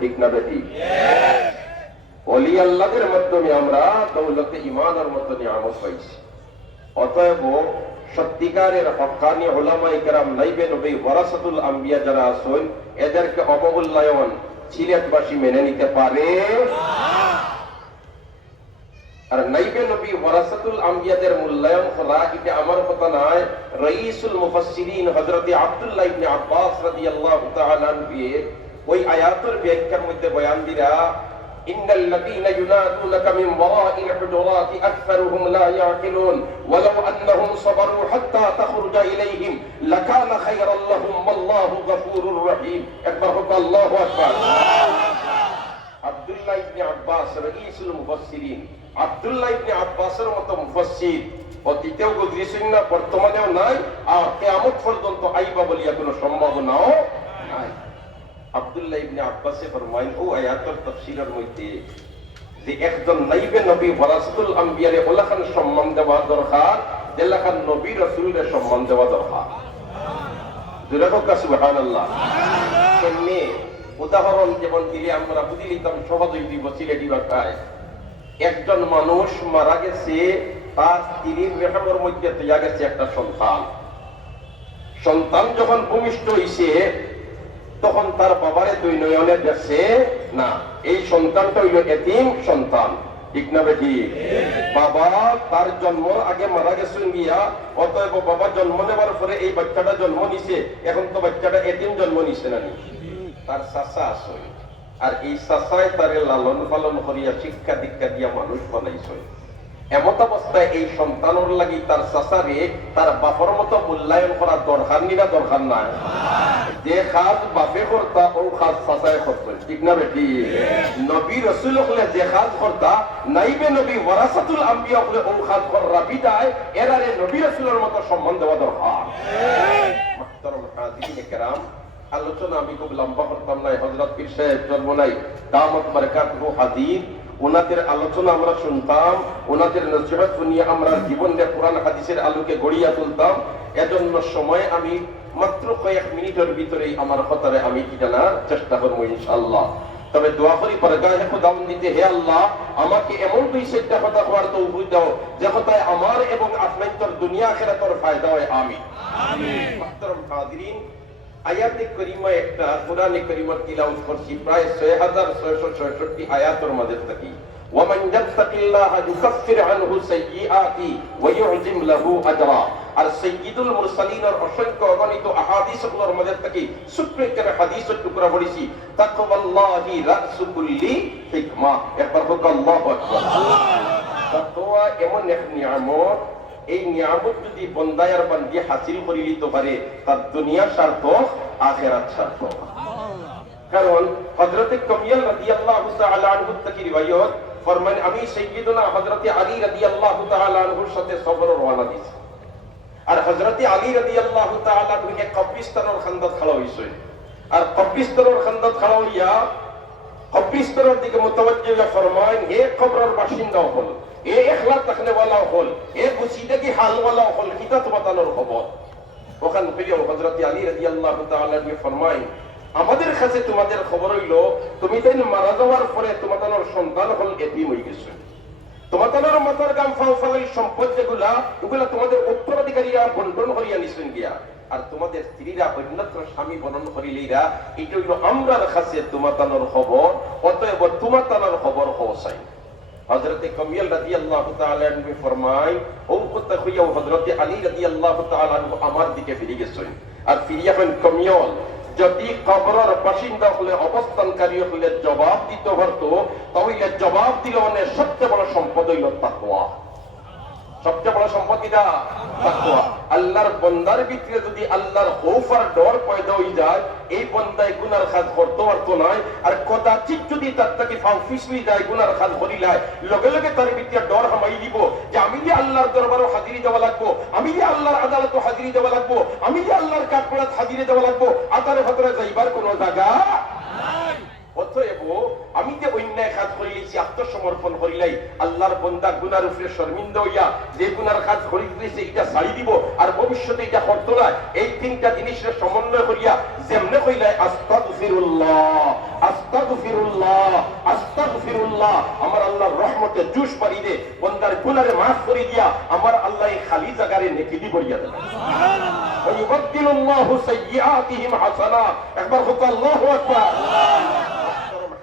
ঠিক না বেটি? ওলি আল্লাহদের মাধ্যমে আমরা দৌলতে ঈমানের মতো নিয়ামত পাইছি। অতএব সত্যিকারের হক্কানি উলামায়ে কেরাম নাইবে নবী ওয়ারাসাতুল আম্বিয়া যারা আছেন এদেরকে অবমূল্যায়ন সিলেটবাসী মেনে নিতে পারে আর নাইবে নবী ওয়ারাসাতুল আম্বিয়াদের মূল্যায়ন করা এটা আমার কথা নয়। রাইসুল মুফাসসিরিন হযরত আব্দুল্লাহ ইবনে আব্বাস রাদিয়াল্লাহু তাআলা আনহু ওই আয়াতের ব্যাখ্যার মধ্যে বয়ান দিরা ইন্নাল লাযীনা ইউনাদুনাকা মিন ওয়ারাইল হুজুরাতি আকসারুহুম লা ইয়াকিলুন ওয়ালাউ আন্নাহুম সাবারু হাত্তা তাখরুজা ইলাইহিম লাকানা খায়রাল লাহুম ওয়াল্লাহু গফুরুর রহিম। একবার হোক আল্লাহু আকবার। আব্দুল্লাহ ইবনে আব্বাস রাইসুল মুফাসসিরিন, আব্দুল্লাহ ইবনে আব্বাসের মতো মুফাসসির অতীতেও গুজরিছেন না, বর্তমানেও নাই, আর কিয়ামত পর্যন্ত আইবা বলিয়া কোনো সম্ভাবনাও নাই। আব্দুল্লাহ ইবনে আব্বাসে ফরমাইন ও আয়াতের তাফসীরের মধ্যে যে একজন নাইবে নবী ওয়ারাসাতুল আম্বিয়ারে ওলাখান সম্মান দেওয়া দরকার, যেলাখান নবী রাসূলের সম্মান দেওয়া দরকার। জোরে হোক সুবহানাল্লাহ। এমনি উদাহরণ যেমন দিলে আমরা বুঝি নিতাম সহজেই দিব সিলেটি ভাষায়। একজন মানুষ মারা গেছে, তার স্ত্রীর রেহামের মধ্যে দেয়া গেছে একটা সন্তান। সন্তান যখন ভূমিষ্ঠ হইছে তখন তার বাবারে দুই নয়নে দেখছে না, এই সন্তানটা হইল এতিম সন্তান। ঠিক না বেটি? বাবা তার জন্ম আগে মারা গেছেন গিয়া, অতএব বাবা জন্ম নেওয়ার পরে এই বাচ্চাটা জন্ম নিছে, এখন তো বাচ্চাটা এতিম জন্ম নিছে না, তার চাচা আছে, আর এই চাচায় তারে লালন পালন করিয়া শিক্ষা দীক্ষা দিয়া মানুষ বানাইছে। এমত অবস্থায় এই সন্তানের লাগি তার চাচারে তার বাপর মতো মূল্যায়ন করা দরকার নিনা দরকার নাই। যে কাজ বাপে করতা ও কাজ চাচায় করতেন। ঠিক না বেটি? নবী রাসূল হলে যে কাজ করতা, নাইবে নবী ওয়ারাসাতুল আম্বিয়া হলে ও কাজ করা বিদায় এরারে নবী রাসূলের মতো সম্মান দেওয়া দরকার। মুহতারাম হাজিরিন কেরাম, আলোচনা আমি খুব লম্বা করতাম না। হযরত পীর সাহেব জন্মলাই দামাত বারাকাতুহু হাজির, ওনাদের আলোচনা আমরা শুনতাম, ওনাদের নসিহত শুনিয়ে আমরা জীবনে কোরআন হাদিসের আলোকে গড়িয়া তুলতাম। এজন্য সময় আমি মাত্র কয়েক মিনিটের ভিতরেই আমার কথারে আমি কি জানার চেষ্টা করবো ইনশাআল্লাহ। তবে দোয়া করি পরগাহে খোদাম দিতে, হে আল্লাহ আমাকে এমন দুই চারটা কথা হওয়ার তৌফিক দাও যে কথায় আমার এবং আপনার দুনিয়া আখিরাতের ফায়দা হয়। আমিন আমিন। মুহতারাম হাজিরিন, আয়াতে করিমা একটা কোরআনে করিমার তিলাওয়াত করছি প্রায় 6666 আয়াতের মধ্যে থাকি। ওয়ামান ইয়াত্তাকিল্লাহা ইউকাফির আনহু সাইয়্যাতি ওয়া ইউযিম লাহু আজরা। আর সাইয়্যিদুল মুরসালিনের অসংখ্য অগণিত আহাদিসগুলোর মধ্যে থাকি ছোট্ট একটা হাদিসের টুকরা পড়েছি, তাকওয়াল্লাহি রাসু কুল্লি হিকমা। একবার হোক আল্লাহু আকবার। তাকওয়া এমন এক নিয়ামত, এই নিয়ামত যদি বন্দায় আর বান্দি হাসিল করে নিতে পারে তার দুনিয়া সার্থক আখিরাত সার্থক। কারণ হযরত কামিল রাদিয়াল্লাহু তাআলা আনহু থেকে রিওয়ায়াত ফরমান, আমি সাইয়্যিদুনা হযরত আলী রাদিয়াল্লাহু তাআলা আনহুর সাথে সফরে রওনা দিছি। আর হযরত আলী রাদিয়াল্লাহু তাআলা আনহু এক কবরস্থানের খান্দাত খাড়া হইছে। আর কবরস্থানের খান্দাত খাড়া হইয়া কবরস্থানের দিকে মুতাওয়াজ্জিহ হয়ে ফরমান, হে কবরের বাসিন্দা হল, এ ইখলাস রাখনে ওয়ালা হল, এ বুসিদগি হাল ওয়ালা হল, কিতা তোমাদের খবর? ওখান থেকে হযরত আলী রাদিয়াল্লাহু তাআলা আনহু ফরমায়, আমাদের কাছে তোমাদের খবর হইল তুমি তাই মারা যাওয়ার পরে তোমাদের সন্তান হল এতিম হয়ে গেছে। তোমাদের মাথার গাম ফাও ফালাই সম্পদ যেগুলা ওগুলা তোমাদের উত্তরাধিকারীরা বন্টন করিয়া নিছেন গিয়া, আর তোমাদের স্ত্রীরা অন্যত্র স্বামী বরণ করিলেইরা। এটা হইল আমরার কাছে তোমাদের খবর, অতএব তোমাদের খবর পৌঁছাই। হযরত কামিল রাদিয়াল্লাহু তাআলা আনহু ফরমায়, ও কথা হইয়া হযরত আলী রাদিয়াল্লাহু তাআলা আনহু আমার দিকে ফিরে গেছেন। আর ফিরিয়া হন কামিল যদি কবরের বাসিন্দা হলে অবস্থানকারী হলে জবাব দিতে পারতো, তাহলে জবাব দিল মানে সবচেয়ে বড় সম্পদ হইল তাকওয়া। সবচেয়ে বড় সম্পদ কিটা? তাকওয়া। আল্লাহর বান্দার ভিতরে যদি আল্লাহর খৌফ আর ডর পয়দা হয়ে যায়, এই বান্দায় গুনার কাজ করতে পারতো না। আর কদাচিৎ যদি তার থেকে ফাউফিস হয়ে যায় গুনার কাজ করিলায়, লগে লগে তার ভিতরে ডর হামাই দিব যে আমি যে আল্লাহর দরবারে হাজিরি দেওয়া লাগবো, আমি যে আল্লাহর আদালতে হাজিরি দেওয়া লাগবো, আমি যে আল্লাহর কাঠগড়াত হাজিরি দেওয়া লাগবো, আতারে ফাতারে যাইবার কোনো জায়গা নাই। অতএব আমি যে অন্যায় কাজ করিলেছি, আত্মসমর্পণ করিলাই, আল্লাহর বান্দা গুনার উপরে শর্মিন্দা হইয়া যে গুনার কাজ করিতেছে এটা ছাড়ি দিব, আর ভবিষ্যতে এটা করতো না। এই তিনটা জিনিসের সমন্বয় করিয়া যেমনে কইলাই আস্তাগফিরুল্লাহ আস্তাগফিরুল্লাহ আস্তাগফিরুল্লাহ, আমার আল্লাহর রহমতে জুস পারি দে, বন্দার গুনারে মাফ করে দিয়া আমার আল্লাহ এই খালি জায়গারে নেকি দি বলিয়া দেন। সুবহানাল্লাহ। ওয়া ইউবাদদিলুল্লাহু সাইয়্যাতিহিম হাসানাত। একবার হোক আল্লাহু আকবার।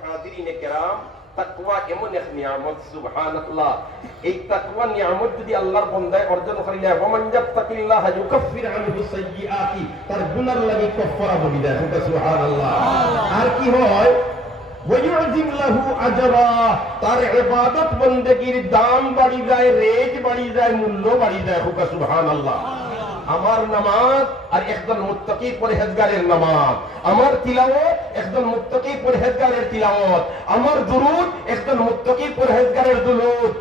হাজিরিনে কেরাম, তাকওয়া এমন এক নিয়ামত, সুবহানাল্লাহ। এই তাকওয়া নিয়ামত যদি আল্লাহর বান্দায় অর্জন করিলে, ওমান ইয়াত্তাকিল্লাহা ইউকাফির আনহু সাইয়্যাতি, তার গুনাহ লাগি কাফারা বলি দেয়। সুবহানাল্লাহ। আর কি হয়? ওয়া ইউযিম লাহু আজরা, তার ইবাদত বندگির দাম বাড়ি যায়, রেট বাড়ি যায়, মূল্য বাড়ি যায়। সুবহানাল্লাহ। আমার নামাজ আর একজন মুত্তাকি পরহেজগারের নামাজ, আমার তিলাওয়াত একজন মুত্তাকি পরহেজগারের তিলাওয়াত, আমার দুরূদ একজন মুত্তাকি পরহেজগারের দুরূদ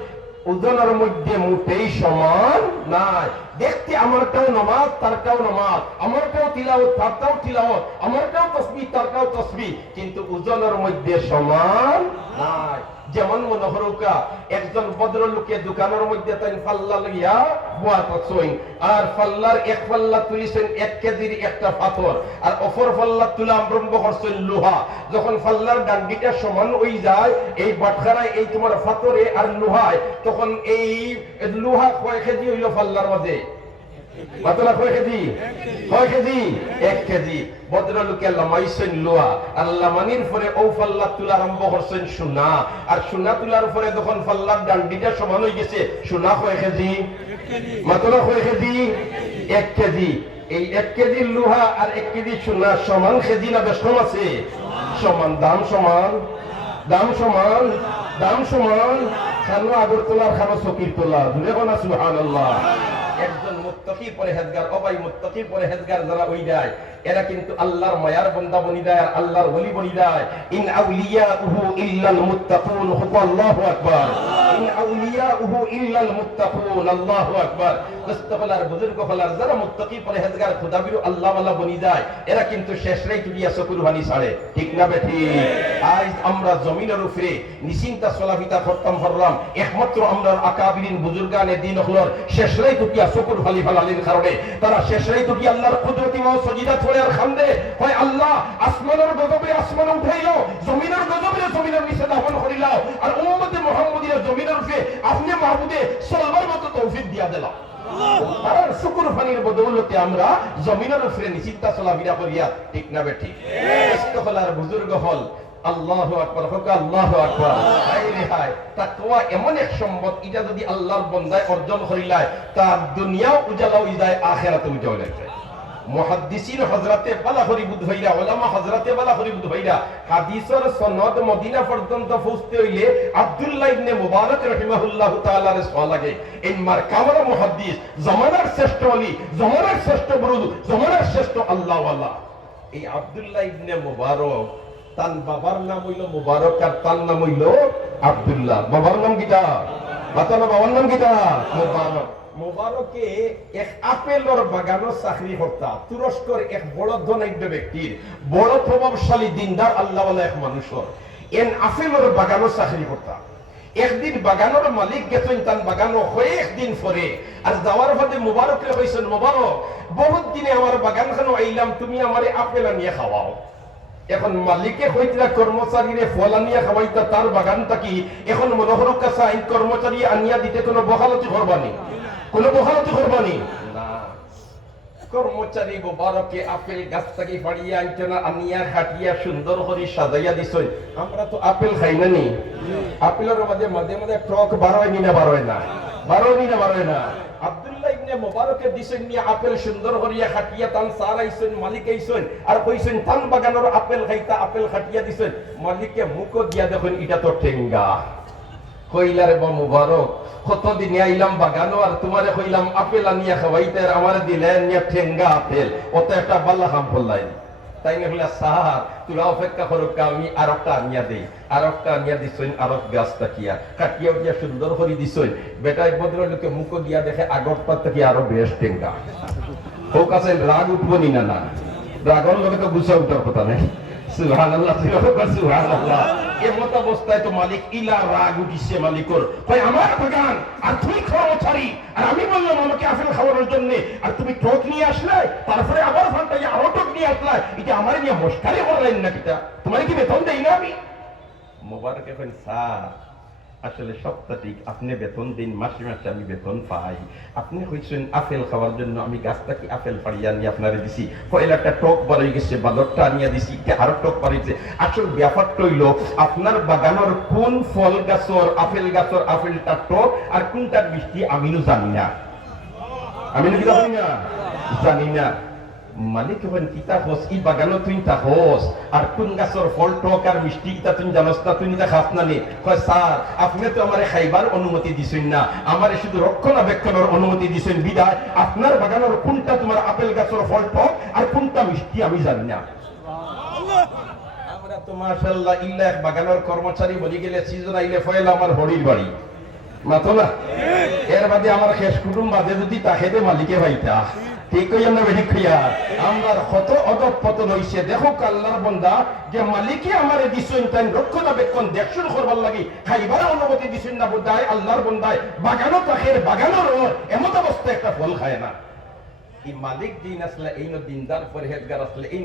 ওজনের মধ্যে মোটেই সমান নাই। দেখতে আমারটাও নামাজ তারটাও নামাজ, আমারটাও তিলাওয়াত তারটাও তিলাওয়াত, আমারটাও তাসবিহ তারটাও তাসবিহ, কিন্তু ওজনের মধ্যে সমান নাই। যেমন মনে হরুকা একজন ভদ্রলোকের দোকানের মধ্যে তাই ফাল্লা লইয়া বুয়াতছইন, আর ফাল্লার এক ফাল্লা তুলিছেন 1 কেজির একটা পাথর, আর অপর ফাল্লা তুলা আরম্ভ করছেন লোহা। যখন ফাল্লার ডান্ডিটা সমান হয়ে যায়, এই বাটখারায় এই তোমার পাথরে আর লোহায়, তখন এই লোহা কয় কেজি হইল ফাল্লার মধ্যে? মাতলা কয় কেজি? 1 কেজি। ভদ্রলোকে লামাইছেন লোহা, আর লামানির পরে ও ফাল্লা তুলা আরম্ভ করছেন সোনা, আর সোনা তুলার পরে যখন ফাল্লার ডান্ডিটা সমান হয়ে গেছে, সোনা কয় কেজি? মাতলা কয় কেজি? 1 কেজি। এই 1 কেজি লোহা আর 1 কেজি সোনা সমান কেজি না বেশ কম আছে? সমান। দাম সমান? দাম সমান? দাম সমান। খানো আগরতলার খানো চকির তোলা, জুড়ে কোনা সুবহানাল্লাহ। একজন মুত্তাকি পরহেজগার, অবাই মুত্তাকি পরহেজগার যারা হই যায়, এরা কিন্তু আল্লাহর মায়ার বান্দা বনি যায়, আর আল্লাহর ওলি বনি যায়। ইন আউলিয়াউহু ইল্লাল মুত্তাকুন। আল্লাহু আকবার। ইন আউলিয়াউহু ইল্লাল মুত্তাকুন। আল্লাহু আকবার। মুস্তাফালার বুজুর্গ হলার যারা মুত্তাকি পরহেজগার খোদাবিরু আল্লাহ ওয়ালা বনি যায়, এরা কিন্তু শেষ রাইত দিয়া কুরবানি ছাড়ে। ঠিক না বেঠি? আজ আমরা জমিনের উপরে নিশ্চিন্তা চলাফিতা করতাম পারলাম একমাত্র আমরা আকাবিরিন বুজুর্গানে দিন হলর শেষ রাইত দিয়া শুকর ফালি ফালালির কারণে। তারা শেষ রাইত দিয়া আল্লাহর কুদরতি ও সজিদা ছড়ে আর খান্দে, হয় আল্লাহ আসমানের গজবে আসমান উঠাইলো, জমিনের গজবে জমিনের নিচে দাফন করিলাও, আর উম্মতে মুহাম্মদির জমিনের উপরে আপনি মাহবুদে চলবার মতো তৌফিক দিয়া দিলাম। তার শুকর ফানির বদৌলতে আমরা জমিনের উপরে নিশ্চিন্তা চলাফেরা করিয়া। ঠিক না বেঠি? ইস্তেগফার বুজুর্গ হল। আল্লাহু আকবার। হোক আল্লাহু আকবার। হায় রে হায়, তাকওয়া এমন এক সম্পদ, এটা যদি আল্লাহর বান্দায় অর্জন করিলায়, তার দুনিয়াও উজালা হয়ে যায়, আখিরাতও উজালা হয়ে যায়। মুহাদ্দিসিন হযরতে বালাহরি বুধভাইরা, উলামা হযরতে বালাহরি বুধভাইরা হাদিসের সনদ মদিনা পর্যন্ত পৌঁছতে হইলে আব্দুল্লাহ ইবনে মুবারক রাহিমাহুল্লাহু তাআলার সওয়া লাগে। এই মারকামার মুহাদ্দিস, জামানার শ্রেষ্ঠ ওলি, জামানার শ্রেষ্ঠ বুরুদ, জামানার শ্রেষ্ঠ আল্লাহ ওয়ালা। এই আব্দুল্লাহ ইবনে মুবারক, তার বাবার নাম হইল মুবারক আর তার নাম হইল আব্দুল্লাহ। বাবার নাম কিটা? মাতানো বাবার নাম কিটা? মুবারক। মুবারকে এক আপেলের বাগানো চাকরি করতা, তুরস্কর এক বড় ধনাঢ্য ব্যক্তির, বড় প্রভাবশালী দিনদার আল্লাহওয়ালা এক মানুষের এন আপেলের বাগানো চাকরি করতা। একদিন বাগানের মালিক গেছেন তার বাগানো হয়ে একদিন পরে, আর যাওয়ার পথে মুবারকরে কইছেন, মুবারক বহুত দিনে আমার বাগানখানো আইলাম, তুমি আমারে আপেল আনিয়ে খাওয়াও। এখন মালিকে কইতরা কর্মচারীরে ফল আনিয়া খাওয়াইতা তার বাগানটা কি এখন মনোহরক কাছে আইন কর্মচারী আনিয়া দিতে কোনো বহালতি করবানি? কোনো বহালতি করবানি না। কর্মচারী মুবারকে আপেল গাছ থেকে ফাড়িয়া আইনা আনিয়া খাটিয়া সুন্দর করে সাজাইয়া দিছই। আমরা তো আপেল খাই না নি? আপেলের মাঝে মাঝে মাঝে টক বারোয় নি না? বারোয় না? বারোয় নি না? বারোয় না? আব্দুল্লাহ ইবনে মুবারকে দিছেন নিয়া আপেল সুন্দর করিয়া খাটিয়া তান সার আইছেন, মালিক আইছেন আর কইছেন তান বাগানের আপেল খাইতা, আপেল খাটিয়া দিছেন। মালিকে মুখো দিয়া দেখুন এটা তো ঠেঙ্গা। কইলারে বা মুবারক, কতদিনে আইলাম বাগানো আর তোমারে কইলাম আপেল আনিয়া খাওয়াইতে, আর আমারে দিলেন নিয়া ঠেঙ্গা আপেল। অত একটা বাল্লা খাম ফল্লাই। তাই না হইলা সাহার তোরা অপেক্ষা করো, আমি আর একটা আনিয়া দেই। আর একটা আনিয়া দিছইন, আর গাছ তাকিয়া কাটিয়া উঠিয়া সুন্দর করে দিছইন। বেটাই ভদ্রলোকে মুখো দিয়া দেখে আগরটা থেকে আরো বেশ ঠেঙ্গা। ও কাছে রাগ উঠবো নি? না না, রাগর লোকে তো গুছা উঠার কথা নেই। সুবহানাল্লাহ, সুবহানাল্লাহ। এমত অবস্থায় তো মালিক ইলা রাগ উঠিছে মালিকর, ভাই আমার বাগান আর তুমি কর্মচারী, আর আমি বললাম আমাকে আপেল খাওয়ানোর জন্য, আর তুমি টক নিয়ে আসলে, তারপরে আবার ফান্টাই আরো টক নিয়ে আসলে, এটা আমার নিয়ে মস্কারি করলেন না, কিটা তোমার কি বেতন দেই না আমি? মোবারক এখন স্যার আসলে সবটা ঠিক, আপনি বেতন দিন, মাসে মাসে আমি বেতন পাই। আপনি কইছেন আপেল খাওয়ার জন্য, আমি গাছটা কি আপেল পাড়িয়া নিয়ে আপনারে দিছি, পয়লাটা টক বাড়াই গেছে, বাদরটা আনিয়া দিছি, আরো টক বাড়াইছে। আসল ব্যাপারটা হইল আপনার বাগানের কোন ফল গাছর আপেল গাছর আপেলটা টক আর কোনটার মিষ্টি আমিও জানি না, আমি কি জানি না, জানি না। মালিক হবেন কিতা হোস ই বাগানো তুই তা হোস, আর কোন গাছের ফল টক আর মিষ্টি কিতা তুই জানোস না, তুই তা খাস না নি? কয় স্যার আপনি তো আমারে খাইবার অনুমতি দিছেন না, আমারে শুধু রক্ষণাবেক্ষণের অনুমতি দিছেন, বিদায় আপনার বাগানের কোনটা তোমার আপেল গাছের ফল টক আর কোনটা মিষ্টি আমি জানি না। আমরা তো মাশাআল্লাহ ইল্লাহ বাগানের কর্মচারী বলি গেলে সিজন আইলে ফয়লা আমার হরির বাড়ি মাতো না, এর বাদে আমার শেষ কুটুম বাদে যদি তাহেদে মালিকে ভাইতা ঠিক হইয়া না বেঠিক হইয়া, আমরা কত অদপ পতন হইছে। দেখো আল্লাহর বান্দা যে মালিকে আমারে দিছেন তাই রক্ষণাবেক্ষণ দেখশন করবার লাগি খাইবার অনুমতি দিছেন না, বোধহয় আল্লাহর বান্দায় বাগানও তাহের বাগানোর এমত অবস্থা একটা ফল খায় না। এই মালিক দিন আসলে এই দিনদার পরহেজগার আসলে এই